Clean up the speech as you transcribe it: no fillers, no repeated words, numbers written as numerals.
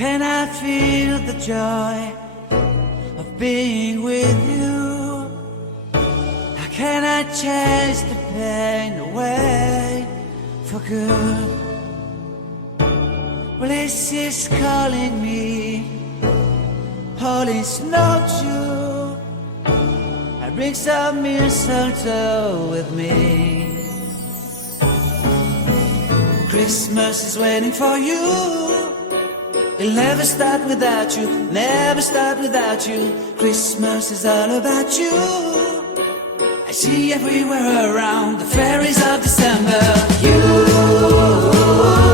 can I feel the joy of being with you? How can I chase the pain away for good? Well, this is calling me, all is not true. I bring some mistletoe with me. Christmas is waiting for you. It'll never start without you, never start without you. Christmas is all about you. I see everywhere around the fairies of December. You